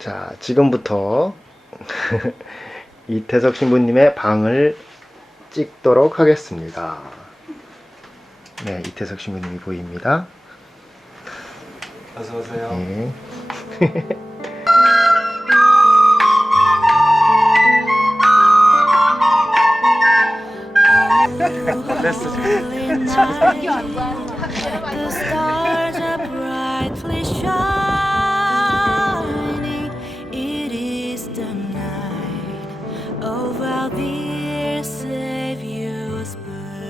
자, 지금부터 이태석 신부님의 방을 찍도록 하겠습니다. 네, 이태석 신부님이 보입니다. 어서 오세요. 네. 됐어. The stars are brightly shining. It is the night of our dear Savior's birth.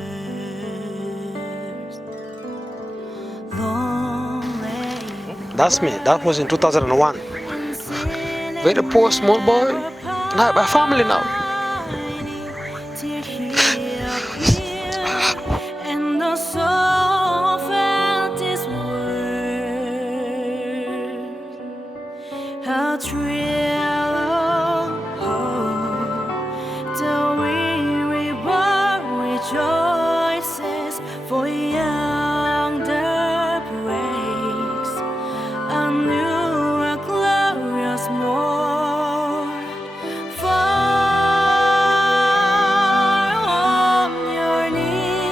Lonely. That's me. That was in 2001. Very poor small boy. Now I have a family now. And the soul felt His word. A thrill of hope. The weary world rejoices, for yonder breaks a new, a glorious morn. Fall on your knees.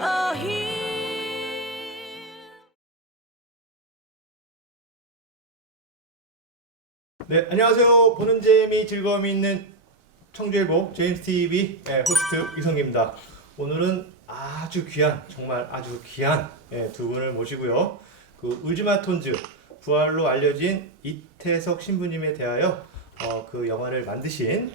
Oh, 네, 안녕하세요. 보는 재미 즐거움이 있는 청주일보 제임스TV 호스트 이성기입니다. 오늘은 아주 귀한, 정말 아주 귀한 두 분을 모시고요. 그 울지마 톤즈 부활로 알려진 이태석 신부님에 대하여 그 영화를 만드신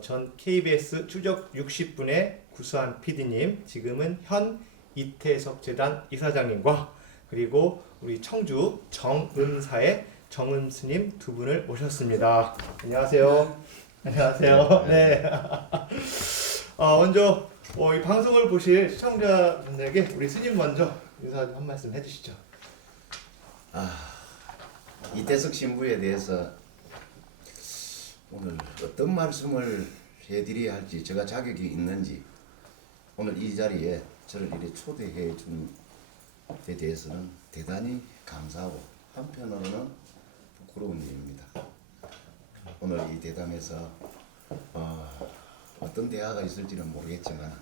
전 KBS 추적 60분의 구수한 PD님, 지금은 현 이태석 재단 이사장님과 그리고 우리 청주 정음사의 정음스님 두 분을 모셨습니다. 안녕하세요. 안녕하세요. 네. 먼저 이 방송을 보실 시청자분들에게 우리 스님 먼저 인사 한 말씀 해주시죠. 이태석 신부에 대해서 오늘 어떤 말씀을 해드려야 할지, 제가 자격이 있는지, 오늘 이 자리에 저를 이렇게 초대해 준 데 대해서는 대단히 감사하고 한편으로는 부끄러운 일입니다. 오늘 이 대담에서 어떤 대화가 있을지는 모르겠지만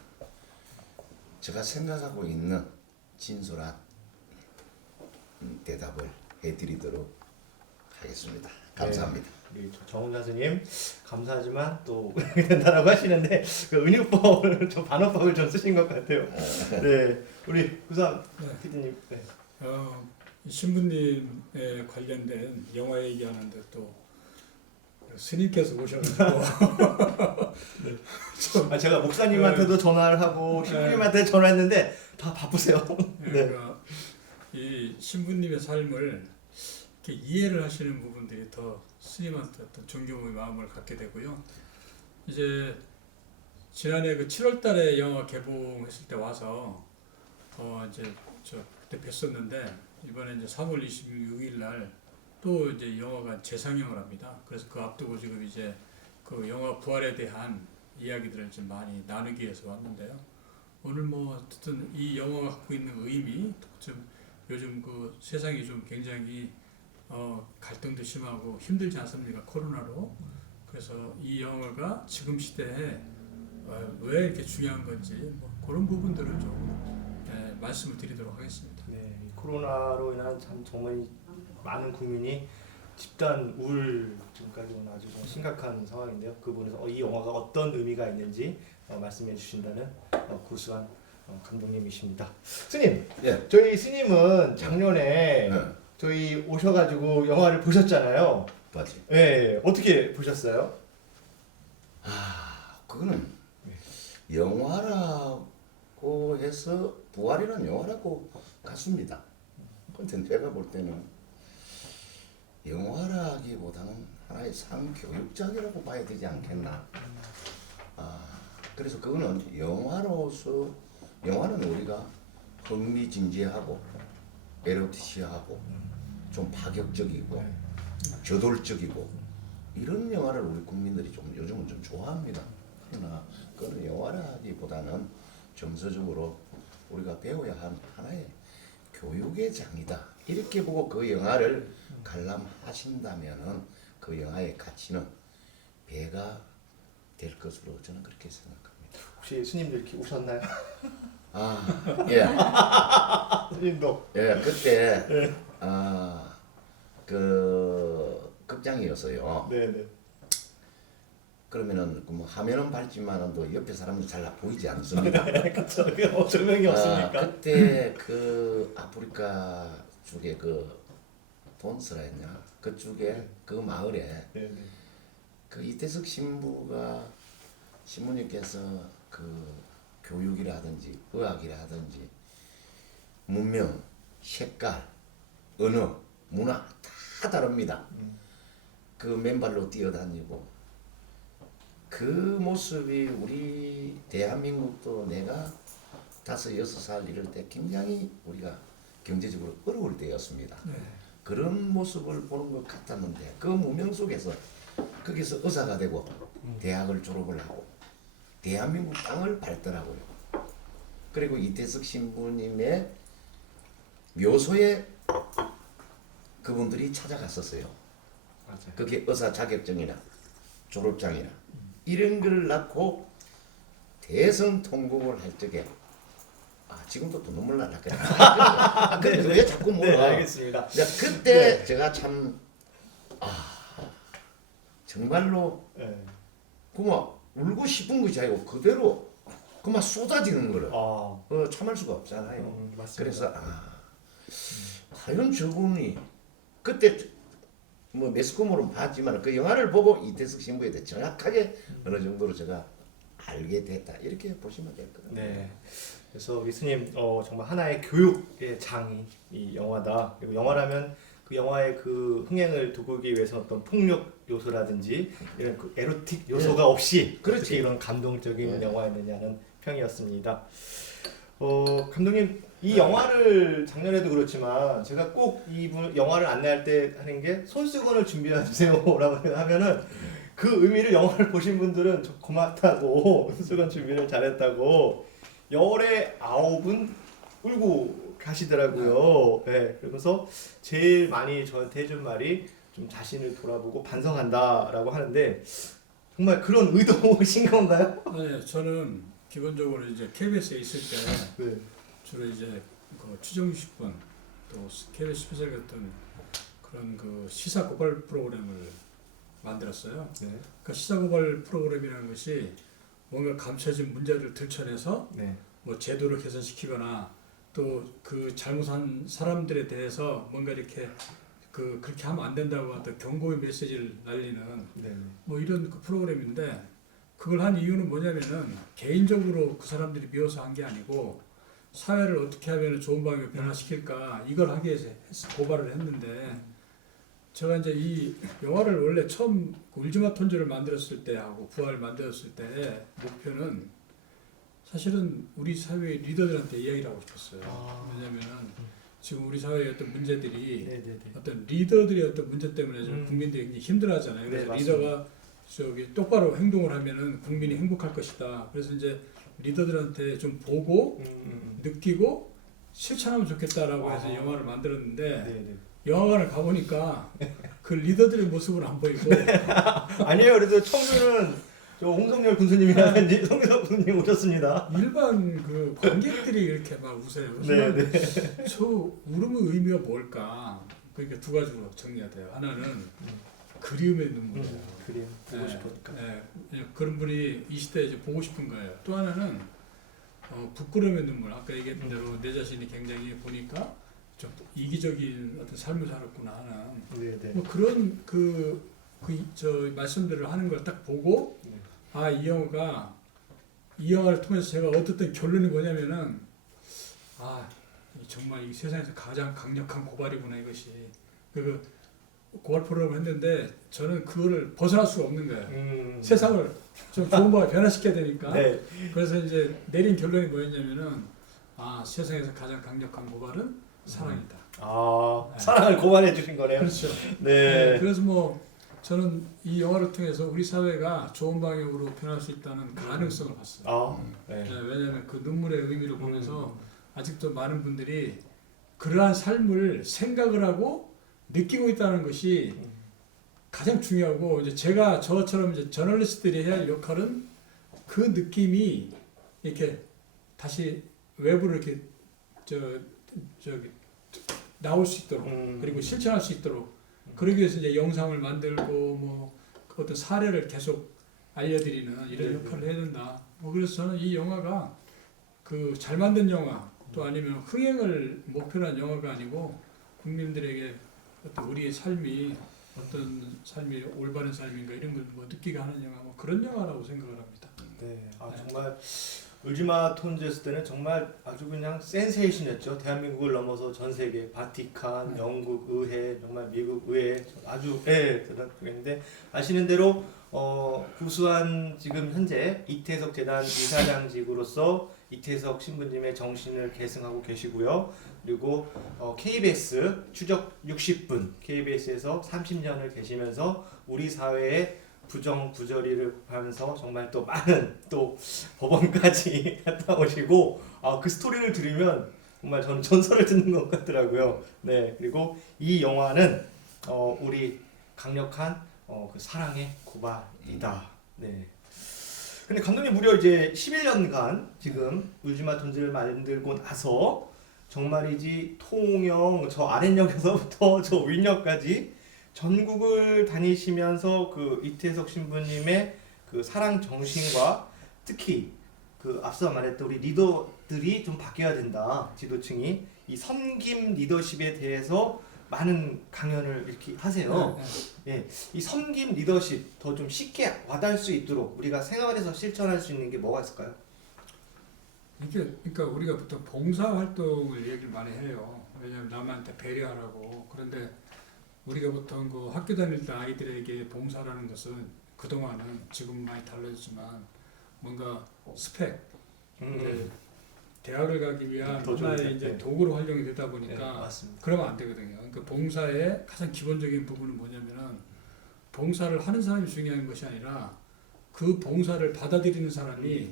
제가 생각하고 있는 진솔한 대답을 해드리도록 하겠습니다. 감사합니다. 네, 우리 정은사 스님 감사하지만 또 된다라고 하시는데 그 은유법을 좀 반어법을 좀 쓰신 것 같아요. 네, 우리 구상 PD님. 네. 이 신부님에 관련된 영화 얘기하는데 또 스님께서 오셔가지고 제가 목사님한테도 전화를 하고 신부님한테 전화했는데 다 바쁘세요. 네. 그러니까 이 신부님의 삶을 이렇게 이해를 하시는 부분들이 더 스님한테 어떤 존경의 마음을 갖게 되고요. 이제 지난해 그 7월달에 영화 개봉했을 때 와서 이제 저 그때 뵀었는데 이번에 이제 3월 26일 날 또 이제 영화가 재상영을 합니다. 그래서 그 앞두고 지금 이제 그 영화 부활에 대한 이야기들을 좀 많이 나누기 위해서 왔는데요. 오늘 뭐 어쨌든 이 영화가 갖고 있는 의미, 좀 요즘 그 세상이 좀 굉장히 갈등도 심하고 힘들지 않습니까? 코로나로. 그래서 이 영화가 지금 시대에 왜 이렇게 중요한 건지 뭐 그런 부분들을 좀 말씀을 드리도록 하겠습니다. 네, 이 코로나로 인한 참 정말 많은 국민이 집단 우울증까지는 아주 좀 심각한 상황인데요. 그 부분에서 이 영화가 어떤 의미가 있는지 말씀해 주신다는 구수한 감독님이십니다. 스님, 예. 저희 스님은 작년에 네. 저희 오셔가지고 영화를 보셨잖아요. 맞지? 네, 어떻게 보셨어요? 그거는 영화라고 해서 부활이라는 영화라고 같습니다. 근데 내가 볼 때는 영화라기보다는 하나의 상교육작이라고 봐야 되지 않겠나. 그래서 그거는 영화로서, 영화는 우리가 흥미진진하고 에로티시하고 좀 파격적이고 저돌적이고 이런 영화를 우리 국민들이 좀 요즘은 좀 좋아합니다. 그러나 그거는 영화라기보다는 정서적으로 우리가 배워야 한 하나의 교육의 장이다. 이렇게 보고 그 영화를 관람하신다면은 그 영화의 가치는 배가 될 것으로 저는 그렇게 생각합니다. 혹시 스님들 이렇게 우셨나요? 아, 예, 스님도. 예, 그때 네. 그 극장이었어요. 네네. 그러면은 그뭐 화면은 밝지만은 또 옆에 사람들 잘 보이지 않습니다. 그쵸. 조명이 없으니까. 그때 그 아프리카 쪽에 그 돈스라 했냐 그쪽에 그 마을에 네네. 그 이태석 신부님께서 그 교육이라든지 의학이라든지 문명, 색깔, 언어, 문화 다 다릅니다. 그 맨발로 뛰어다니고 그 모습이 우리 대한민국도 내가 5, 6살 이럴 때 굉장히 우리가 경제적으로 어려울 때였습니다. 그런 모습을 보는 것 같았는데 그 무명 속에서 거기서 의사가 되고 대학을 졸업을 하고 대한민국 땅을 밟더라고요. 그리고 이태석 신부님의 묘소에 그분들이 찾아갔었어요. 맞아요. 그게 의사 자격증이나 졸업장이나 이런 걸 낳고 대성 통곡을 할 적에 지금도 또 눈물 날라겠다. 근데 왜 자꾸 네, 몰라? 알겠습니다. 그때 제가 참 정말로 네. 그만 울고 싶은 것이 아니고 그대로 그만 쏟아지는 거를 참을 수가 없잖아요. 맞습니다. 그래서 과연 저분이 그때 뭐 매스컴으로 봤지만 그 영화를 보고 이태석 신부에 대해 정확하게 어느 정도로 제가 알게 됐다 이렇게 보시면 될 것 같아요. 네. 그래서 우리 스님 정말 하나의 교육의 장이 이 영화다. 그리고 영화라면 그 영화의 그 흥행을 돋구기 위해서 어떤 폭력 요소라든지 이런 그 에로틱 요소가 없이 그렇지. 어떻게 이런 감동적인 네. 영화였느냐는 평이었습니다. 감독님 이 영화를 작년에도 그렇지만 제가 꼭 이 영화를 안내할 때 하는 게 손수건을 준비해 주세요라고 하면은 그 의미를 영화를 보신 분들은 저 고맙다고 손수건 준비를 잘했다고 열에 9은 울고 가시더라고요. 네, 그러면서 제일 많이 저한테 해준 말이 좀 자신을 돌아보고 반성한다라고 하는데 정말 그런 의도신 건가요? 네, 저는 기본적으로 이제 KBS에 있을 때 네. 주로 이제 그 추정 60분 또 KBS 스페셜 같은 그런 그 시사 고발 프로그램을 만들었어요. 네. 그 시사 고발 프로그램이라는 것이 뭔가 감춰진 문제를 들춰내서 네. 뭐 제도를 개선시키거나 또 그 잘못한 사람들에 대해서 뭔가 이렇게 그렇게 하면 안 된다고 어떤 경고의 메시지를 날리는 네. 뭐 이런 그 프로그램인데 그걸 한 이유는 뭐냐면은 개인적으로 그 사람들이 미워서 한 게 아니고 사회를 어떻게 하면 좋은 방향으로 변화시킬까 이걸 하기 위해서 고발을 했는데 제가 이제 이 영화를 원래 처음 울지마 톤즈를 만들었을 때 하고 부활을 만들었을 때 목표는 사실은 우리 사회의 리더들한테 이야기를 하고 싶었어요. 왜냐면은 지금 우리 사회의 어떤 문제들이 네네네. 어떤 리더들의 어떤 문제 때문에 좀 국민들이 굉장히 힘들어하잖아요. 네, 그래서 맞습니다. 리더가 똑바로 행동을 하면은 국민이 행복할 것이다. 그래서 이제 리더들한테 좀 보고 느끼고 실천하면 좋겠다라고 해서 영화를 만들었는데 네네. 영화관을 가보니까 그 리더들의 모습은 안 보이고 아니에요. 그래도 청주는 저 홍성열 군수님이라든지 송석 군수님 오셨습니다. 일반 그 관객들이 이렇게 막 우세요. 그래서 네. 저 울음의 의미가 뭘까? 그러니까 두 가지로 정리가 돼요. 하나는 그리움의 눈물이에요. 그래요. 보고 네, 싶으니까. 네, 그런 분이 이 시대에 이제 보고 싶은 거예요. 또 하나는 부끄러움의 눈물. 아까 얘기했던 대로 내 자신이 굉장히 보니까 좀 이기적인 어떤 삶을 살았구나 하는 네네. 뭐 그런 저 말씀들을 하는 걸 딱 보고 이 영화를 통해서 제가 얻었던 결론이 뭐냐면은 정말 이 세상에서 가장 강력한 고발이구나 이것이 그 고발 프로그램을 했는데 저는 그거를 벗어날 수가 없는 거예요. 세상을 좀 좋은 방향 변화시켜야 되니까. 네. 그래서 이제 내린 결론이 뭐였냐면은 세상에서 가장 강력한 고발은 사랑이다. 사랑을 고발해 주신 거네요. 그렇죠. 네. 그래서 뭐 저는 이 영화를 통해서 우리 사회가 좋은 방향으로 변할 수 있다는 가능성을 봤어요. 네. 왜냐하면 그 눈물의 의미를 보면서 아직도 많은 분들이 그러한 삶을 생각을 하고 느끼고 있다는 것이 가장 중요하고 이제 제가 저처럼 이제 저널리스트들이 해야 할 역할은 그 느낌이 이렇게 다시 외부로 이렇게 저기 나올 수 있도록 그리고 실천할 수 있도록 그러기 위해서 이제 영상을 만들고 뭐 그 어떤 사례를 계속 알려드리는 이런 역할을 해야 된다. 뭐 그래서 저는 이 영화가 그 잘 만든 영화 또 아니면 흥행을 목표로 한 영화가 아니고 국민들에게 어떤 우리의 삶이 어떤 삶이 올바른 삶인가 이런 걸 뭐 느끼게 하는 영화 뭐 그런 영화라고 생각을 합니다. 네, 정말 울지마 톤즈였을 때는 정말 아주 그냥 센세이션이었죠. 대한민국을 넘어서 전 세계 바티칸, 영국 의회, 정말 미국 의회 아주 대단했는데 아시는 대로 구수한 지금 현재 이태석 재단 이사장직으로서 이태석 신부님의 정신을 계승하고 계시고요. 그리고 KBS 추적 60분 KBS에서 30년을 계시면서 우리 사회에 부정부조리를 하면서 정말 또 많은 또 법원까지 갔다 오시고 그 스토리를 들으면 정말 저는 전설을 듣는 것 같더라고요. 네, 그리고 이 영화는 우리 강력한 그 사랑의 고발이다. 네. 근데 감독님 무려 이제 11년간 지금 울지마 톤즈를 만들고 나서 정말이지 통영 저 아랫역에서부터 저 윗역까지 전국을 다니시면서 그 이태석 신부님의 그 사랑 정신과 특히 그 앞서 말했던 우리 리더들이 좀 바뀌어야 된다. 지도층이 이 섬김 리더십에 대해서 많은 강연을 이렇게 하세요. 예, 이 섬김 리더십 더 좀 쉽게 와닿을 수 있도록 우리가 생활에서 실천할 수 있는 게 뭐가 있을까요? 이게 그러니까 우리가 보통 봉사 활동을 얘기를 많이 해요. 왜냐하면 남한테 배려하라고. 그런데 우리가 보통 그 학교 다닐 때 아이들에게 봉사라는 것은 그동안은 지금 많이 달라졌지만 뭔가 스펙, 이제 대학을 가기 위한 더 좋은 하나의 이제 네. 도구로 활용이 되다 보니까 네, 맞습니다. 그러면 안 되거든요. 그러니까 봉사의 가장 기본적인 부분은 뭐냐면은 봉사를 하는 사람이 중요한 것이 아니라 그 봉사를 받아들이는 사람이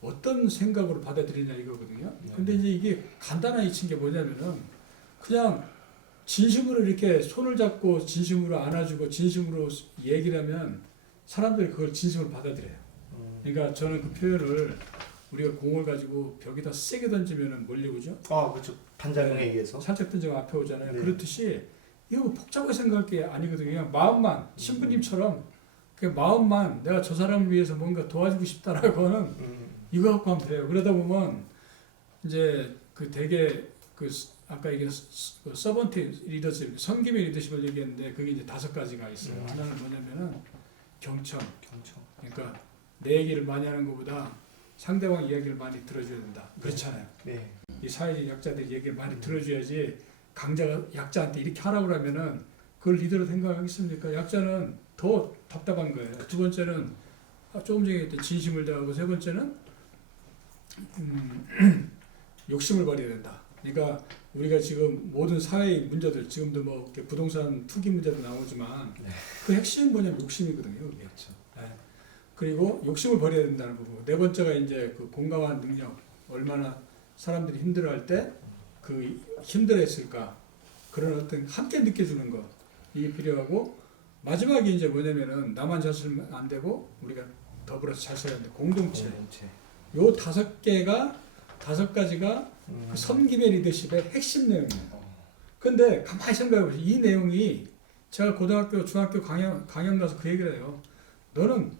어떤 생각으로 받아들이냐 이거거든요. 근데 이제 이게 간단하게 친 게 뭐냐면은 그냥 진심으로 이렇게 손을 잡고 진심으로 안아주고 진심으로 얘기를 하면 사람들이 그걸 진심으로 받아들여요. 그러니까 저는 그 표현을 우리가 공을 가지고 벽에다 세게 던지면은 몰려오죠. 그렇죠. 반작용에 의해서. 살짝 던지면 앞에 오잖아요. 네. 그렇듯이 이거 뭐 복잡하게 생각할 게 아니거든요. 그냥 마음만 신부님처럼 그 마음만 내가 저 사람을 위해서 뭔가 도와주고 싶다라고 하는 이거 갖고 하면 돼요. 그러다 보면 이제 그 되게 그 아까 얘기한 서번트 리더십, 섬김의 리더십을 얘기했는데 그게 이제 5가지가 있어요. 하나는 뭐냐면은 경청. 그러니까 내 얘기를 많이 하는 것보다 상대방 이야기를 많이 들어줘야 된다. 그렇잖아요. 네. 이 사회적 약자들 얘기를 많이 들어줘야지 강자가 약자한테 이렇게 하라고 하면은 그걸 리더로 생각하겠습니까? 약자는 더 답답한 거예요. 두 번째는 조금 전에 했던 진심을 다하고 세 번째는 욕심을 버려야 된다. 그러니까 우리가 지금 모든 사회의 문제들 지금도 뭐 이렇게 부동산 투기 문제도 나오지만 그 핵심은 뭐냐면 욕심이거든요. 그게. 그렇죠. 네. 그리고 욕심을 버려야 된다는 부분. 네 번째가 이제 그 공감한 능력. 얼마나 사람들이 힘들어할 때 그 힘들어했을까. 그런 어떤 함께 느껴주는 것. 이게 필요하고 마지막에 이제 뭐냐면은 나만 잘 살면 안 되고 우리가 더불어서 잘 살아야 되는데 공동체. 요 5가지가 그 섬김의 리더십의 핵심 내용이에요. 근데 가만히 생각해 보세요. 이 내용이 제가 고등학교, 중학교 강연 가서 그 얘기를 해요. 너는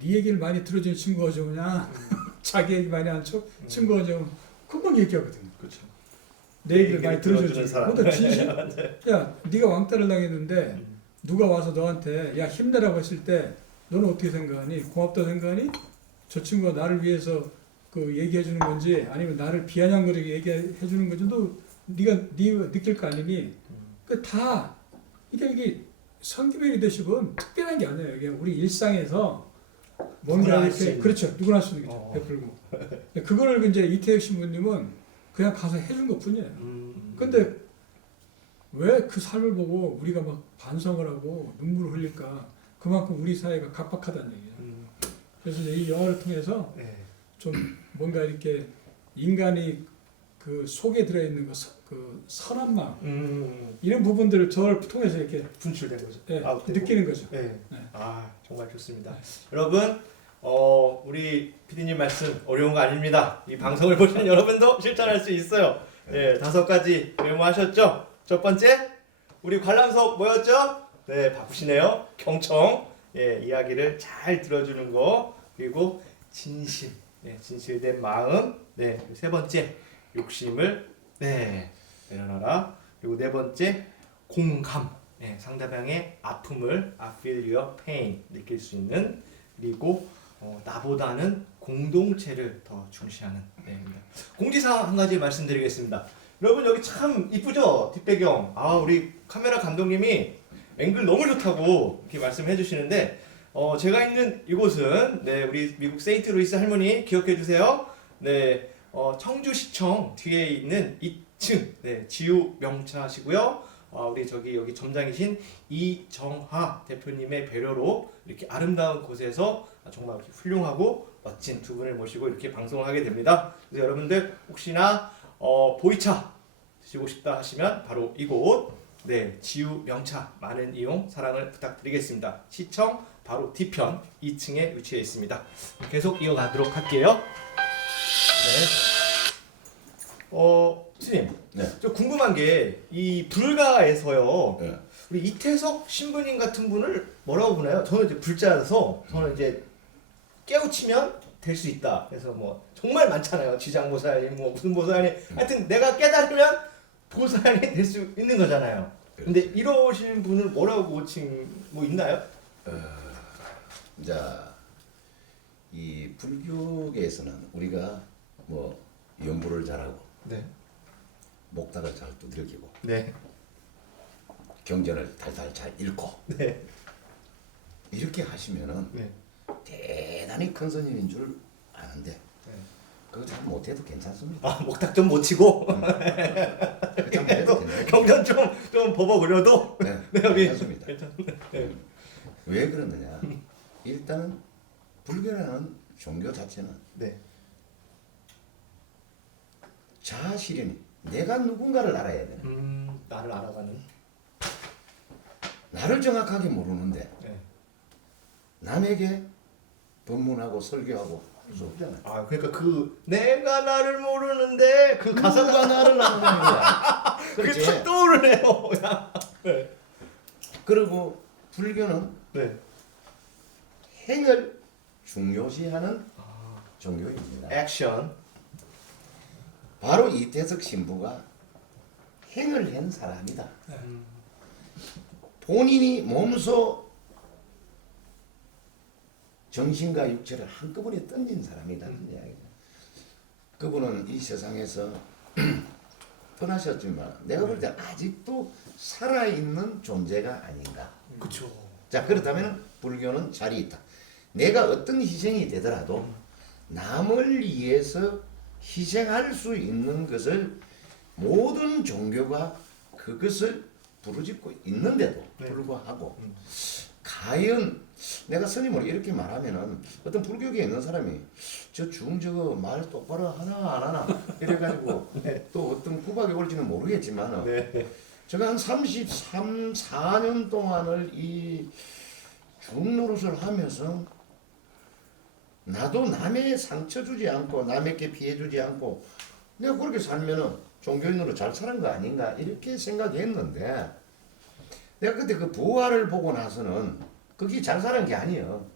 네 얘기를 많이 들어주는 친구가 좋으냐? 자기 얘기 많이 하는 친구가 좋으냐? 금방 얘기하거든요. 그렇죠. 내 얘기를 많이 들어주는 사람. 근데 진심, 야, 네가 왕따를 당했는데 누가 와서 너한테 야 힘내라고 했을 때 너는 어떻게 생각하니? 고맙다 생각하니? 저 친구가 나를 위해서 그 얘기해 주는 건지 아니면 나를 비아냥거리게 얘기해 주는 건지 네가 느낄 거 아니니? 그 다 이게 섬김의 리더십은 특별한 게 아니에요. 이게 우리 일상에서 뭔가 이렇게 그렇죠. 누구나 할 수 있는 거죠. 베풀고. 그거를 이제 이태혁 신부님은 그냥 가서 해준 것 뿐이에요. 근데 왜 그 삶을 보고 우리가 막 반성을 하고 눈물을 흘릴까? 그만큼 우리 사회가 각박하다는 얘기예요. 그래서 이 영화를 통해서 좀 뭔가 이렇게 인간이 그 속에 들어있는 그 선한 마음 이런 부분들을 저를 통해서 이렇게 분출된 거죠. 예, 아, 느끼는 거죠. 네. 네. 아 정말 좋습니다. 여러분 우리 PD님 말씀 어려운 거 아닙니다. 이 방송을 보시는 여러분도 실천할 수 있어요. 예, 5가지 메모하셨죠? 첫 번째 우리 관람석 뭐였죠? 네, 바쁘시네요. 경청 이야기를 잘 들어주는 거, 그리고 진심, 진실된 마음. 네, 세 번째 욕심을 내려놔라. 그리고 네 번째 공감. 상대방의 아픔을 I feel your pain 느낄 수 있는. 그리고 나보다는 공동체를 더 중시하는. 공지사항 한 가지 말씀드리겠습니다. 여러분 여기 참 이쁘죠? 뒷배경. 아 우리 카메라 감독님이 앵글 너무 좋다고 이렇게 말씀해 주시는데 제가 있는 이곳은 우리 미국 세인트루이스 할머니 기억해 주세요. 청주시청 뒤에 있는 2층 지우 명차시고요. 우리 여기 점장이신 이정하 대표님의 배려로 이렇게 아름다운 곳에서 정말 훌륭하고 멋진 두 분을 모시고 이렇게 방송을 하게 됩니다. 그래서 여러분들 혹시나 보이차 드시고 싶다 하시면 바로 이곳 지우 명차 많은 이용 사랑을 부탁드리겠습니다. 시청 바로 뒤편 2층에 위치해 있습니다. 계속 이어가도록 할게요. 스님, 저 궁금한 게 이 불가에서요. 우리 이태석 신부님 같은 분을 뭐라고 부르나요? 저는 이제 불자라서 저는 이제 깨우치면 될 수 있다. 그래서 뭐 정말 많잖아요. 지장보살이 뭐 무슨 보살이 하여튼 내가 깨달으면 보살이 될 수 있는 거잖아요. 근데 이러신 분을 뭐라고 호칭 뭐 있나요? 자, 이 불교계에서는 우리가 뭐 연부를 잘하고 목탁을 잘 두들기고 경전을 달달 잘 읽고 이렇게 하시면은 대단히 큰 스님인 줄 아는데 그거 잘 못해도 괜찮습니다. 아 목탁 좀 못 치고 잘 못해도 괜찮습니다. 경전 좀 버벅 그려도 여기 괜찮습니다. 왜 그러느냐? 일단은 불교라는 종교 자체는 자아실현, 내가 누군가를 알아야 돼. 나를 알아가는. 나를 정확하게 모르는데 남에게 법문하고 설교하고 할 수 없잖아. 아 그러니까 내가 나를 모르는데 그 가사가 누가 나를 아는 거야. 그게 탁 떠오르네요. 그리고 불교는 행을 중요시하는 종교입니다. 액션. 바로 이태석 신부가 행을 한 사람이다. 본인이 몸소 정신과 육체를 한꺼번에 던진 사람이다. 그분은 이 세상에서 떠나셨지만 내가 볼 때 아직도 살아있는 존재가 아닌가. 그렇죠. 자, 그렇다면 불교는 자리 있다. 내가 어떤 희생이 되더라도 남을 위해서 희생할 수 있는 것을 모든 종교가 그것을 부르짖고 있는데도 불구하고 과연 내가 스님을 이렇게 말하면은 어떤 불교계에 있는 사람이 저거 말 똑바로 하나 안 하나 이래가지고 또 어떤 구박이 올지는 모르겠지만 제가 한 33, 4년 동안을 이 중노릇을 하면서 나도 남의 상처 주지 않고 남에게 피해 주지 않고 내가 그렇게 살면은 종교인으로 잘 사는 거 아닌가 이렇게 생각했는데 내가 그때 그 부활을 보고 나서는 그게 잘 사는 게 아니에요.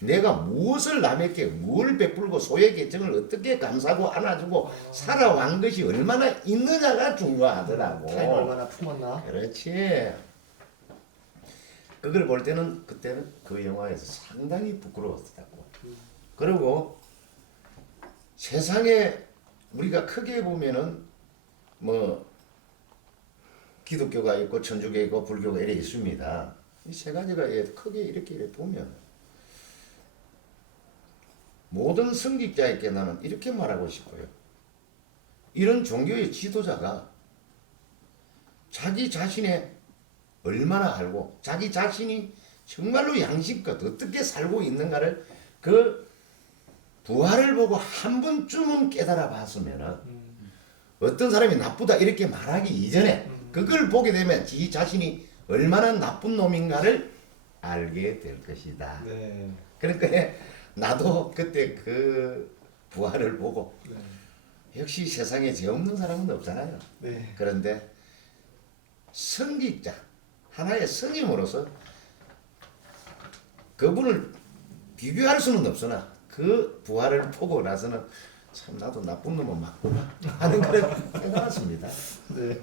내가 무엇을 남에게 뭘 베풀고 소외 계층을 어떻게 감싸고 안아주고 살아온 것이 얼마나 있느냐가 중요하더라고. 타임 얼마나 품었나? 그렇지. 그걸 볼 때는 그때는 그 영화에서 상당히 부끄러웠다고. 그리고 세상에 우리가 크게 보면은 뭐 기독교가 있고 천주교 있고 불교가 이래 있습니다. 이 세 가지가 크게 이렇게 보면 모든 성직자에게 나는 이렇게 말하고 싶어요. 이런 종교의 지도자가 자기 자신의 얼마나 알고 자기 자신이 정말로 양심껏 어떻게 살고 있는가를 그 부활을 보고 한 번쯤은 깨달아 봤으면은 어떤 사람이 나쁘다 이렇게 말하기 이전에 그걸 보게 되면 지 자신이 얼마나 나쁜 놈인가를 알게 될 것이다. 네. 그러니까 나도 그때 그 부활을 보고 네. 역시 세상에 죄 없는 사람은 없잖아요. 네. 그런데 성직자 하나의 성임으로서 그분을 비교할 수는 없으나 그 부활을 보고 나서는 참 나도 나쁜 놈은 맞구나 하는 그런 깨달았습니다. 네.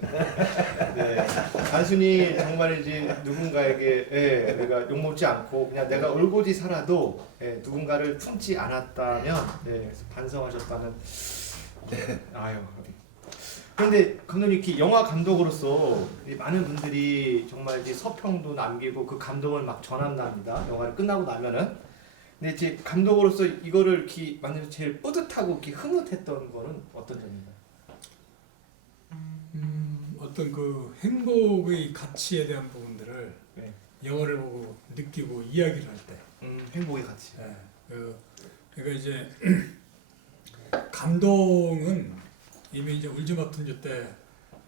네. 단순히 정말 이제 누군가에게 예, 내가 욕먹지 않고 그냥 내가 올곧이 살아도 예, 누군가를 품지 않았다면 예, 반성하셨다는. 아유. 그런데 감독님 이렇게 영화 감독으로서 이 많은 분들이 정말 이제 서평도 남기고 그 감동을 막 전한답니다. 영화를 끝나고 나면은. 근데 이제 감독으로서 이거를 이렇게 만들면서 제일 뿌듯하고 이렇게 흐뭇했던 거는 어떤 점인가요? 어떤 그 행복의 가치에 대한 부분들을 네. 영화를 보고 느끼고 이야기를 할 때. 행복의 가치. 그러니까 이제 감동은 이미 이제 울지마툰 때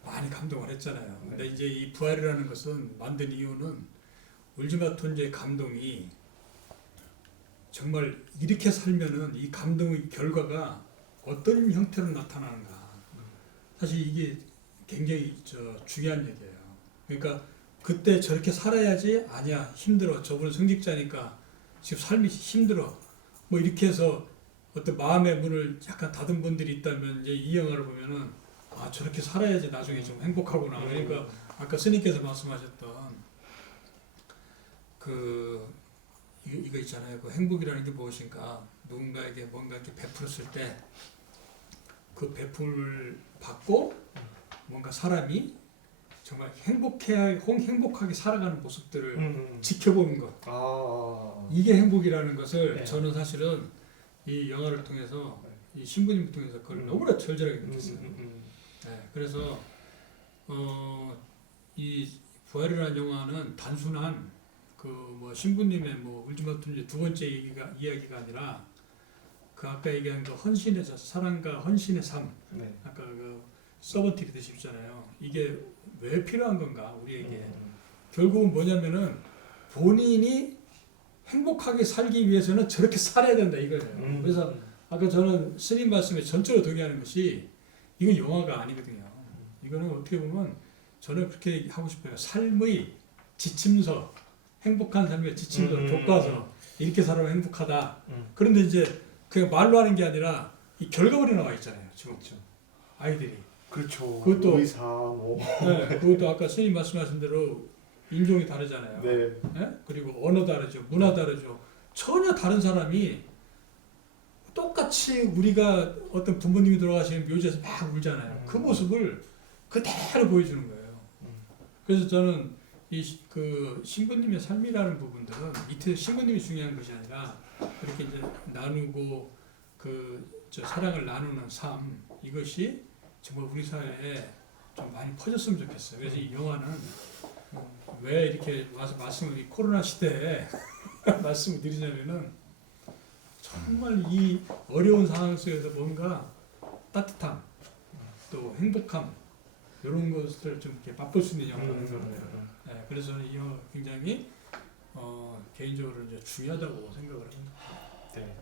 많이 감동을 했잖아요. 근데 이제 이 부활이라는 것은 만든 이유는 울지마툰 감동이 정말 이렇게 살면은 이 감동의 결과가 어떤 형태로 나타나는가. 사실 이게 굉장히 중요한 얘기예요. 그러니까 그때 저렇게 살아야지 아니야 힘들어 저분은 성직자니까 지금 삶이 힘들어 뭐 이렇게 해서 어떤 마음의 문을 약간 닫은 분들이 있다면 이제 이 영화를 보면은 아 저렇게 살아야지 나중에 좀 행복하구나. 그러니까 아까 스님께서 말씀하셨던 그 이거 있잖아요. 그 행복이라는 게 무엇인가? 누군가에게 뭔가 이렇게 베풀었을 때 그 베풀 받고 뭔가 사람이 정말 행복하게 살아가는 모습들을 지켜보는 것. 이게 행복이라는 것을 네. 저는 사실은 이 영화를 통해서 이 신부님을 통해서 그걸 너무나 절절하게 느꼈어요. 네, 그래서 이 부활이라는 영화는 단순한 그 뭐 신부님의 뭐 울지마툰 두 번째 이야기가 아니라 그 아까 얘기한 그 헌신의 사랑과 헌신의 삶, 네. 아까 그 서번트 리더십이잖아요. 이게 왜 필요한 건가 우리에게? 결국은 뭐냐면은 본인이 행복하게 살기 위해서는 저렇게 살아야 된다 이거예요. 그래서 아까 저는 스님 말씀에 전적으로 동의하는 것이 이건 영화가 아니거든요. 이거는 어떻게 보면 저는 그렇게 하고 싶어요. 삶의 지침서, 행복한 삶의 지침서, 교과서 이렇게 살아면 행복하다. 그런데 이제 그냥 말로 하는 게 아니라 이 결과물이 나와 있잖아요. 지금 아이들이. 그렇죠. 그것도- 의사 뭐. 네, 그것도 아까 스님 말씀하신 대로 인종이 다르잖아요. 네. 네? 그리고 언어 다르죠. 문화 다르죠. 전혀 다른 사람이 똑같이 우리가 어떤 부모님이 돌아가시는 묘지에서 막 울잖아요. 그 모습을 그대로 보여주는 거예요. 그래서 저는 이 그 신부님의 삶이라는 부분들은 밑에 신부님이 중요한 것이 아니라 이렇게 이제 나누고 저 사랑을 나누는 삶 이것이 정말 우리 사회에 좀 많이 퍼졌으면 좋겠어요. 그래서 이 영화는 왜 이렇게 와서 이 코로나 시대에 말씀을 드리냐면은 정말 이 어려운 상황 속에서 뭔가 따뜻함 또 행복함 이런 것을 좀 이렇게 맛볼 수 있는 영화라는 것 같아요. 네, 그래서 이 영화 굉장히 개인적으로 이제 중요하다고 생각을 합니다. 네.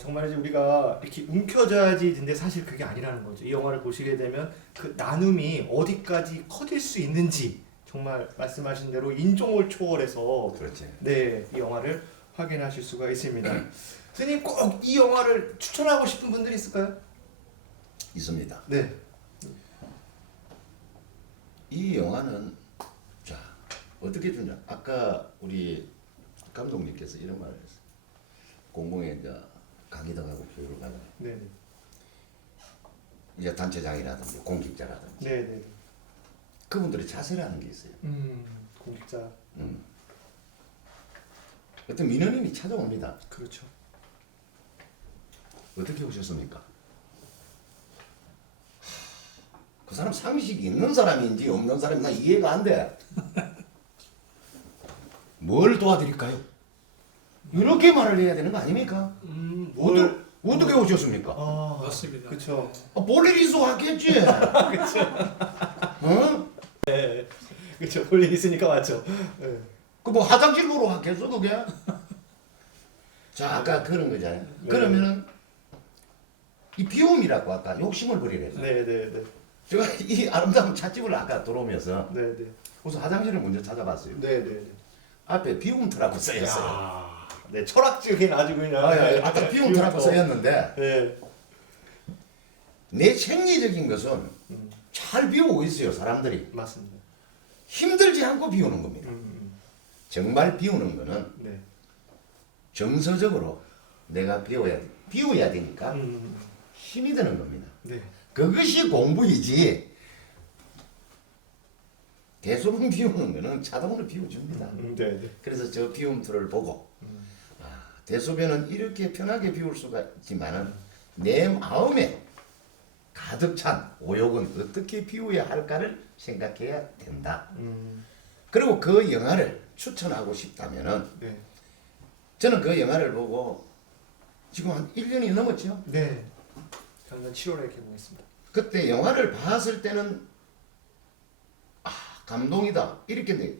정말 이제 우리가 이렇게 움켜져야지 근데 사실 그게 아니라는 거죠. 이 영화를 보시게 되면 그 나눔이 어디까지 커질 수 있는지 정말 말씀하신 대로 인종을 초월해서 그렇지. 네, 이 영화를 확인하실 수가 있습니다. 스님 꼭 이 영화를 추천하고 싶은 분들이 있을까요? 있습니다. 네. 이 영화는 자 어떻게 주냐? 아까 우리 감독님께서 이런 말을 했어요. 공공에 이제 강의당하고 교육을 받아요. 네. 이제 단체장이라든지 공직자라든지 네, 네. 그분들의 자세라는 게 있어요. 공직자. 어떤 민원인이 찾아옵니다. 그렇죠. 어떻게 오셨습니까? 그 사람 상식이 있는 사람인지 없는 사람이 나 이해가 안 돼. 뭘 도와드릴까요? 이렇게 말을 해야 되는 거 아닙니까? 어떻게 오셨습니까? 아, 맞습니다. 그쵸. 볼 일 있어 왔겠지. 어? 그쵸. 볼 일 있으니까 맞죠. 네. 그 뭐 화장실로 왔겠어 그게? 자 아까 그런 거잖아요. 네. 그러면은 이 비움이라고 아까 욕심을 부리래서 네네네. 제가 이 아름다운 찻집을 아까 들어오면서 네네. 우선 화장실을 먼저 찾아봤어요. 네네네. 앞에 비움터라고 써있어요. 야, 네, 철학적인 아주 그냥. 아까 비움터라고 써있는데 네. 내 생리적인 것은 음, 잘 비우고 있어요 사람들이. 맞습니다. 힘들지 않고 비우는 겁니다. 정말 비우는 거는 네. 정서적으로 내가 비워야 되니까 음, 힘이 드는 겁니다. 네. 그것이 공부이지. 대소분 비우는 거는 자동으로 비워줍니다. 네네. 그래서 저 비움틀을 보고 대소변은 이렇게 편하게 비울 수가 있지만은 내 마음에 가득 찬 오욕은 어떻게 비워야 할까를 생각해야 된다. 그리고 그 영화를 추천하고 싶다면은 네. 저는 그 영화를 보고 지금 한 1년이 넘었죠. 네. 작년 7월에 개봉했습니다. 그때 영화를 봤을 때는 감동이다 이렇게 돼.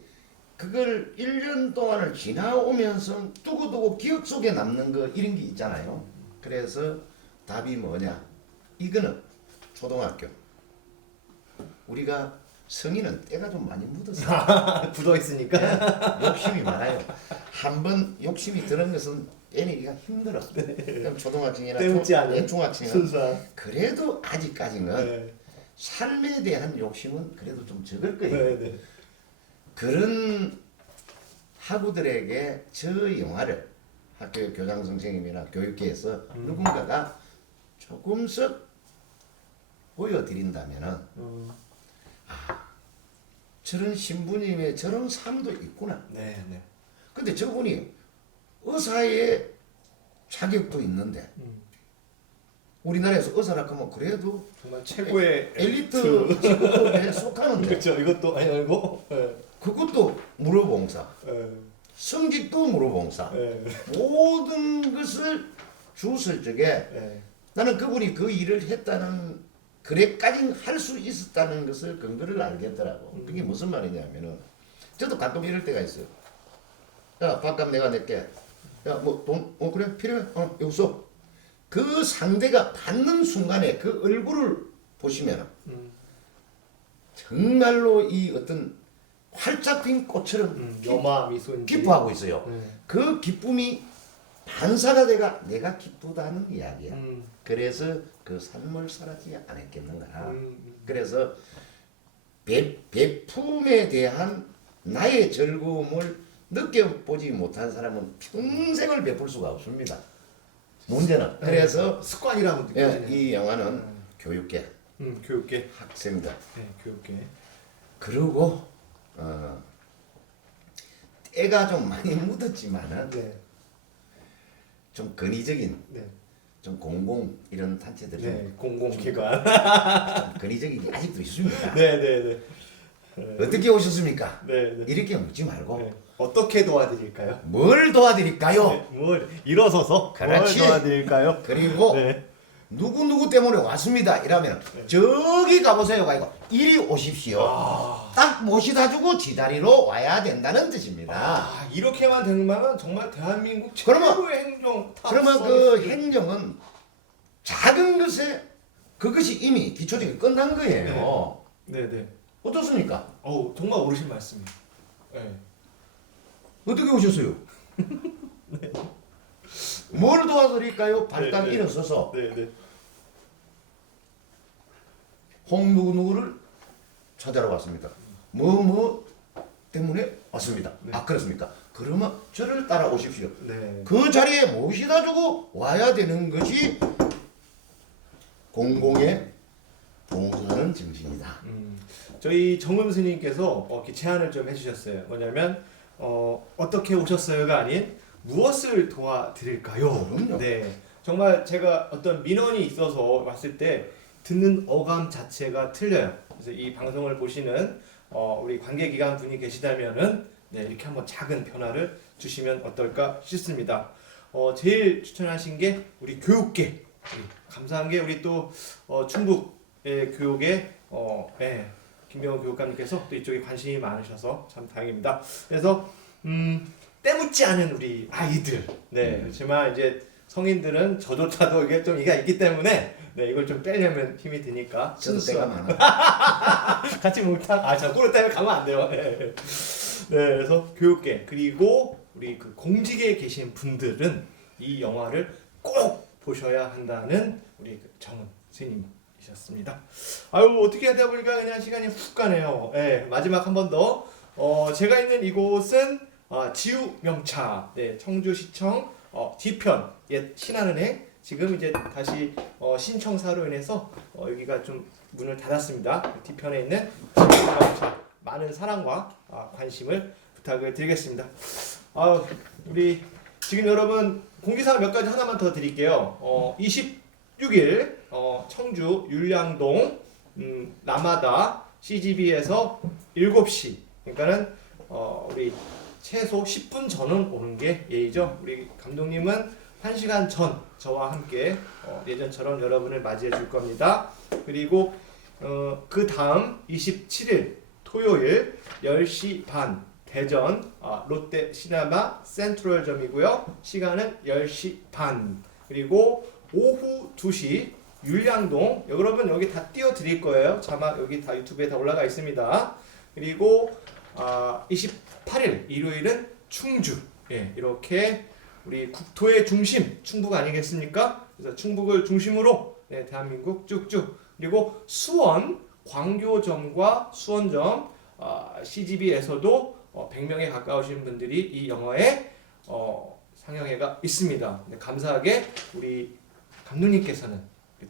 그걸 1년 동안을 지나오면서 두고두고 기억 속에 남는 거 이런 게 있잖아요. 그래서 답이 뭐냐? 이거는 초등학교. 우리가 성인은 때가 좀 많이 묻었어. 굳어 있으니까. 욕심이 많아요. 한번 욕심이 드는 것은 빼내기가 힘들어. 그럼 초등학생이나 때묻지 않은 중학생은 순수한. 그래도 아직까지는 네. 삶에 대한 욕심은 그래도 좀 적을 거예요. 네네. 그런 학우들에게 저 영화를 학교 교장 선생님이나 교육계에서 누군가가 조금씩 보여드린다면은 저런 신부님의 저런 삶도 있구나. 네네. 근데 저분이 의사의 자격도 있는데 우리나라에서 의사라 하면 그래도 정말 최고의 엘리트 직업에 속하는데 그렇죠. 이것도 아니고. 네. 그것도 무료봉사, 네. 성직도 무료봉사, 네. 모든 것을 주었을 적에 네. 나는 그분이 그 일을 했다는 그래까지 할 수 있었다는 것을 근거를 알겠더라고. 그게 무슨 말이냐면은 저도 가끔 이럴 때가 있어요. 야 밥값 내가 낼게. 야 뭐 돈 그래 필요해? 여기 써. 그 상대가 받는 순간에 그 얼굴을 보시면은 정말로 이 어떤 활짝 핀 꽃처럼 염화 미소인지. 기뻐하고 있어요. 네. 그 기쁨이 반사가 돼가 내가 기쁘다는 이야기야. 그래서 그 삶을 살았지 않았겠는가. 그래서 배품에 대한 나의 즐거움을 느껴보지 못한 사람은 평생을 베풀 수가 없습니다. 문제는. 그래서 습관이라고 느껴지네요. 이 영화는 교육계, 교육계. 학생들, 네, 교육계. 그리고 때가 좀 많이 묻었지만은 네. 좀 권위적인 네. 좀 공공 이런 단체들이 네. 공공기관. 좀 권위적인 게 아직도 있습니다. 네네네. 어떻게 오셨습니까? 네네. 이렇게 묻지 말고 네. 어떻게 도와드릴까요? 뭘 도와드릴까요? 네, 뭘 일어서서 그렇지. 뭘 도와드릴까요? 그리고 네. 누구 때문에 왔습니다. 이러면 저기 가보세요. 가이고 이리 오십시오. 딱 모시다 주고 지다리로 와야 된다는 뜻입니다. 아, 이렇게만 되면 정말 대한민국 그러면- 최고의 행정 탑 그러면 그 서비스. 행정은 작은 것에 그것이 이미 기초적이 끝난 거예요. 네네. 어떻습니까? 어우 정말 옳으신 말씀이에요. 네. 어떻게 오셨어요? 뭘 도와드릴까요? 발딱 네. 일어서서 네네. 홍 누구누구를 찾아러 왔습니다. 뭐 때문에 왔습니다. 네. 아 그렇습니까? 그러면 저를 따라오십시오. 네. 그 자리에 모시다 주고 와야 되는 것이 공공의 봉사하는 정신이다. 저희 정음 스님께서 이렇게 제안을 좀 해주셨어요. 뭐냐면 어떻게 오셨어요가 아닌 무엇을 도와드릴까요? 그럼요. 네, 정말 제가 어떤 민원이 있어서 왔을 때 듣는 어감 자체가 틀려요. 그래서 이 방송을 보시는 우리 관계기관 분이 계시다면은 네, 이렇게 한번 작은 변화를 주시면 어떨까 싶습니다. 제일 추천하신 게 우리 교육계. 감사한 게 우리 또 충북의 교육에 김병호 교육감님께서 또 이쪽에 관심이 많으셔서 참 다행입니다. 그래서 때묻지 않은 우리 아이들. 네, 그렇지만 이제 성인들은 저조차도 이게 좀 이가 있기 때문에 네, 이걸 좀 빼려면 힘이 드니까 저도 때가 많아. 같이 목욕탕 저 그것 때문에 가면 안 돼요. 네. 네, 그래서 교육계 그리고 우리 그 공직에 계신 분들은 이 영화를 꼭 보셔야 한다는 우리 그 정은 스님이셨습니다. 아유 어떻게 하다 보니까 그냥 시간이 훅 가네요. 네, 마지막 한 번 더. 제가 있는 이곳은 지우명차, 네, 청주시청 뒤편 옛 신한은행. 지금 이제 다시 신청사로 인해서 여기가 좀 문을 닫았습니다. 뒤편에 있는 지우명차 많은 사랑과 관심을 부탁을 드리겠습니다. 우리 지금 여러분 공지사항 몇 가지 하나만 더 드릴게요. 26일 청주 율량동 라마다 CGV에서 7시 그러니까는 우리 최소 10분 전은 오는 게 예의죠. 우리 감독님은 1시간 전 저와 함께 예전처럼 여러분을 맞이해 줄 겁니다. 그리고 그 다음 27일 토요일 10시 반 대전 롯데 시네마 센트럴점이고요. 시간은 10시 반. 그리고 오후 2시 율량동. 여러분 여기 다 띄워 드릴 거예요. 자막 여기 다 유튜브에 다 올라가 있습니다. 그리고 28일 일요일은 충주. 예, 이렇게 우리 국토의 중심 충북 아니겠습니까? 그래서 충북을 중심으로 네, 대한민국 쭉쭉. 그리고 수원 광교점과 수원점 CGV에서도 100명에 가까우신 분들이 이 영화에 상영회가 있습니다. 감사하게 우리 감독님께서는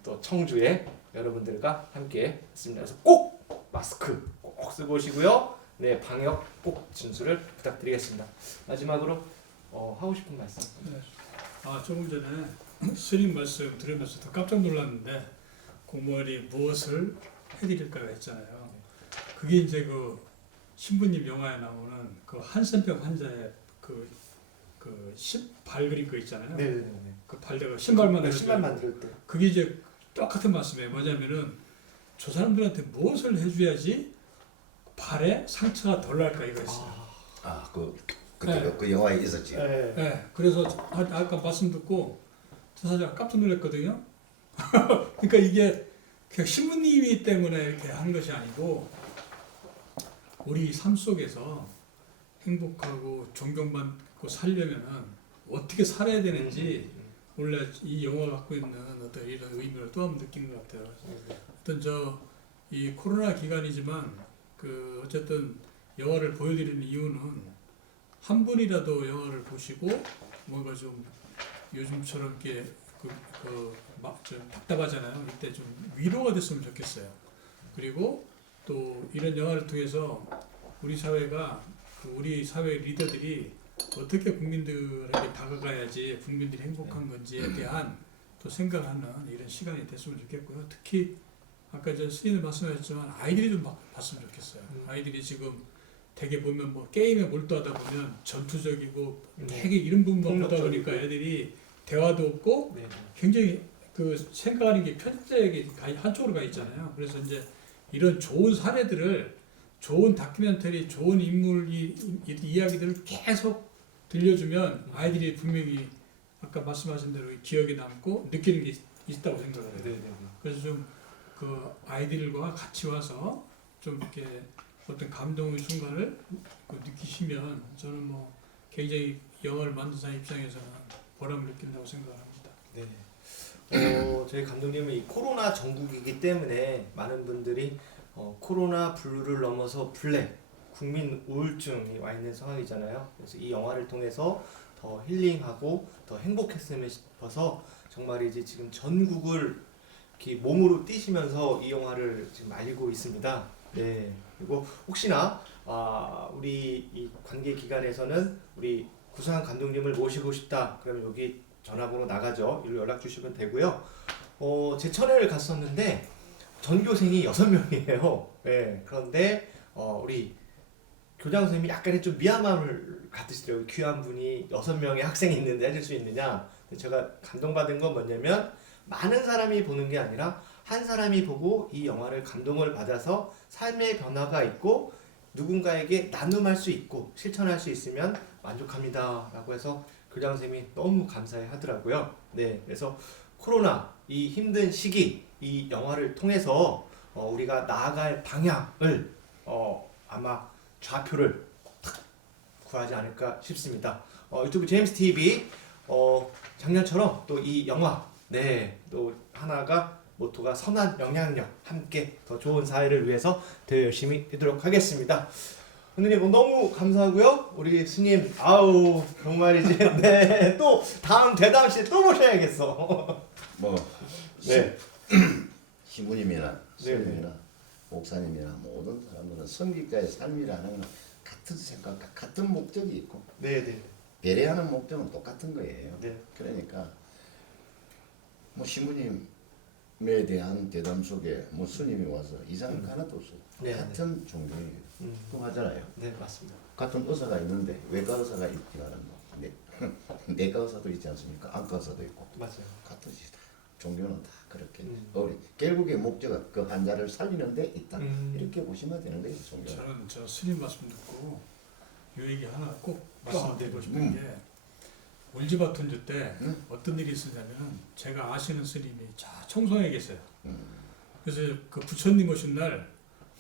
또 청주에 여러분들과 함께 했습니다. 그래서 꼭 마스크 꼭 쓰고 오시고요. 네, 방역 꼭 준수를 부탁드리겠습니다. 마지막으로 하고 싶은 말씀. 네. 조금 전에 스님 말씀 들으면서 더 깜짝 놀랐는데 공무원이 무엇을 해드릴까가 했잖아요. 그게 이제 그 신부님 영화에 나오는 그 한센병 환자의 발 그린 거 있잖아요. 네네네. 그 발대가 신발만 신발 만들 때. 그게 이제 똑같은 말씀이에요. 뭐냐면은 저 사람들한테 무엇을 해줘야지 발에 상처가 덜 날까 이거였어요. 그때 네. 그 영화에 있었지. 네. 네, 그래서 아까 말씀 듣고 저 사실 깜짝 놀랐거든요. 그러니까 이게 그냥 신부님이 때문에 이렇게 하는 것이 아니고 우리 삶 속에서 행복하고 존경받고 살려면은 어떻게 살아야 되는지 원래 이 영화가 갖고 있는 어떤 이런 의미를 또 한 번 느낀 것 같아요. 어떤 이 코로나 기간이지만 어쨌든 영화를 보여드리는 이유는 한 분이라도 영화를 보시고 뭔가 좀 요즘처럼 이렇게 좀 답답하잖아요. 이때 좀 위로가 됐으면 좋겠어요. 그리고 또 이런 영화를 통해서 우리 사회가 우리 사회 리더들이 어떻게 국민들에게 다가가야지 국민들이 행복한 건지에 대한 또 생각하는 이런 시간이 됐으면 좋겠고요. 특히 아까 스님이 말씀하셨지만 아이들이 좀 봤으면 좋겠어요. 아이들이 지금 되게 보면 뭐 게임에 몰두하다 보면 전투적이고 되게 이런 부분만 보다 보니까 애들이 대화도 없고 굉장히 생각하는 게 편집적인 한쪽으로 가 있잖아요. 그래서 이제 이런 좋은 사례들을 좋은 다큐멘터리, 좋은 인물 이야기들을 계속 들려주면 아이들이 분명히 아까 말씀하신 대로 기억에 남고 느끼는 게 있다고 생각을 해요. 그래서 좀 아이들과 같이 와서 좀 이렇게 어떤 감동의 순간을 느끼시면 저는 뭐 굉장히 영화를 만든 사람 입장에서는 보람을 느낀다고 생각합니다. 네. 저희 감독님은 이 코로나 전국이기 때문에 많은 분들이 코로나 블루를 넘어서 블랙 국민 우울증이 와 있는 상황이잖아요. 그래서 이 영화를 통해서 더 힐링하고 더 행복했으면 싶어서 정말 이제 지금 전국을 이렇게 몸으로 뛰시면서 이 영화를 지금 알리고 있습니다. 네. 그리고 혹시나 우리 이 관계 기관에서는 우리 구상한 감독님을 모시고 싶다. 그러면 여기 전화번호 나가죠. 이로 연락 주시면 되고요. 제천을 갔었는데 전교생이 6명이에요. 네. 그런데 우리 교장 선생님이 약간의 좀 미안함을 갖으시더라고요. 귀한 분이 6명의 학생이 있는데 해줄 수 있느냐. 제가 감동받은 건 뭐냐면 많은 사람이 보는 게 아니라 한 사람이 보고 이 영화를 감동을 받아서 삶의 변화가 있고 누군가에게 나눔할 수 있고 실천할 수 있으면 만족합니다 라고 해서 교장 선생님이 너무 감사해 하더라고요. 네, 그래서 코로나 이 힘든 시기 이 영화를 통해서 우리가 나아갈 방향을 아마 좌표를 탁 구하지 않을까 싶습니다. 유튜브 제임스 TV 작년처럼 또 이 영화 또 하나가 모토가 선한 영향력 함께 더 좋은 사회를 위해서 더 열심히 하도록 하겠습니다. 선생님 너무 감사하고요. 우리 스님 아우 정말이지 또 다음 대담 시에 또 모셔야겠어. 뭐 네. 신부님이나 스님이나 목사님이나 모든 사람들은 성직자의 삶이라는 건 같은 생각과 같은 목적이 있고 네네. 배려하는 목적은 똑같은 거예요. 네. 그러니까 뭐 신부님에 대한 대담 속에 뭐 스님이 와서 이상할 거 하나도 없어요. 네, 같은 종교예요. 또 하잖아요. 네 맞습니다. 같은 의사가 있는데 외과 의사가 있지만은 내과 의사도 있지 않습니까? 안과 의사도 있고 맞아요. 같으시다. 종교는 다 그렇게 우리 결국에 목적은 그 환자를 살리는 데 있다. 이렇게 보시면 되는 거예요. 종교는. 저는 저 스님 말씀 듣고 요 얘기 하나 꼭 말씀드리고 싶은 게 울지바톤주 때 어떤 일이 있었냐면 제가 아시는 스님이 청송에 계세요. 그래서 그 부처님 오신 날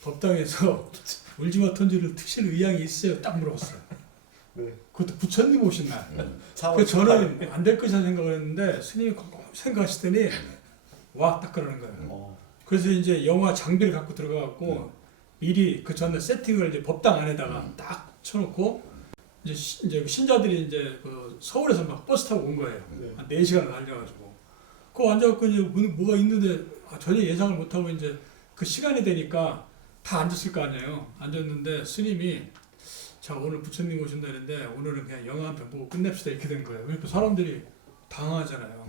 법당에서 울지바톤주를 트실 의향이 있어요. 딱 물어봤어요. 네. 그것도 부처님 오신 날. 4월 그 저는 안 될 것이라 생각을 했는데 스님이 생각하시더니 와 딱 그러는 거예요. 그래서 이제 영화 장비를 갖고 들어가갖고 미리 그 전에 세팅을 이제 법당 안에다가 딱 쳐놓고 이제 신자들이 이제 그 서울에서 막 버스 타고 온 거예요. 한 4시간을 달려가지고. 그 앉아갖고 이제 뭐가 있는데 전혀 예상을 못하고 이제 그 시간이 되니까 다 앉았을 거 아니에요. 앉았는데 스님이 자 오늘 부처님 오신다는데 오늘은 그냥 영화 한 편 보고 끝냅시다 이렇게 된 거예요. 그러니까 사람들이 당황하잖아요.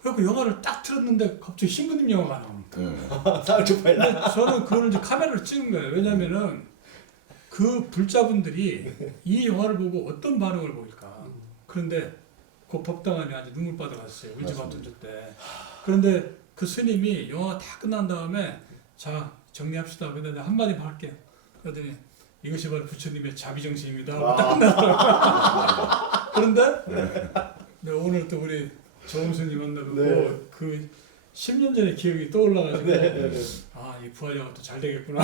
그래서 영화를 딱 틀었는데 갑자기 신부님 영화가 나오니까. 근데 저는 그걸 이제 카메라로 찍은 거예요. 왜냐면은 그 불자분들이 이 영화를 보고 어떤 반응을 보일까. 그런데 그 법당 안에 아주 눈물바다 갔어요. 울지바톤주 때. 그런데 그 스님이 영화가 다 끝난 다음에 자 정리합시다. 근데 내가 한마디만 할게요. 그러더니 이것이 바로 부처님의 자비정신입니다. 하고 딱 끝났더라고요. 그런데 네, 오늘 또 우리 정우수님 만나뵙고 그 10년 전의 기억이 떠올라가지고 이 부활영화 또 잘 되겠구나.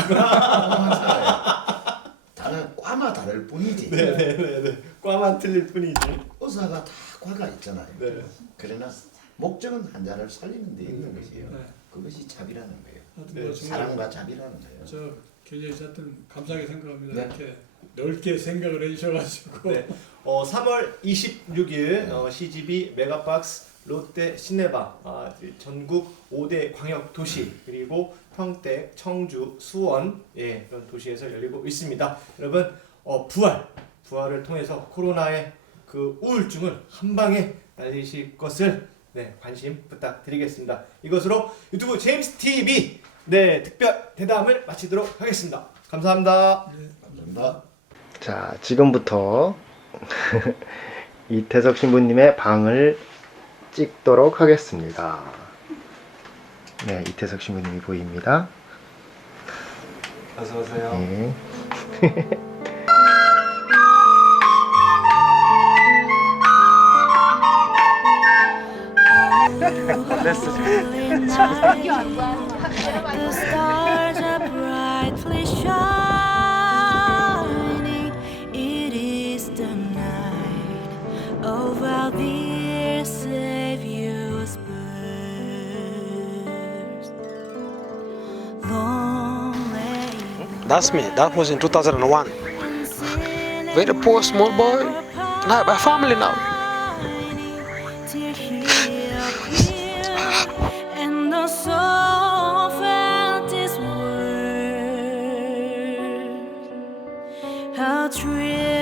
다른 과마 다를 뿐이지. 네네네. 과만 틀릴 뿐이지. 의사가 다 과가 있잖아요. 네. 그러나 목적은 환자를 살리는 데 있는 것이에요. 네. 그것이 자비라는 거예요. 하여튼 뭐 정말 사랑과 자비라는 거예요. 저 굉장히 하여튼 감사하게 생각합니다. 네. 이렇게 넓게 생각을 해주셔가지고. 네. 3월 26일 CGV 메가박스 롯데 시네마 전국 5대 광역 도시 그리고 평택, 청주, 수원 이런 도시에서 열리고 있습니다. 여러분 부활을 통해서 코로나의 그 우울증을 한 방에 날리실 것을 관심 부탁드리겠습니다. 이것으로 유튜브 제임스 TV 특별 대담을 마치도록 하겠습니다. 감사합니다. 네. 감사합니다. 자, 지금부터 이태석 신부님의 방을 찍도록 하겠습니다. 네, 이태석 신부님이 보입니다. 어서 오세요. 네. The stars are brightly shining. It is the night of our dear Savior's birth. Lonely. That's me. That was in 2001. Very poor small boy. Now I have a family now. And the soul felt His word. How true.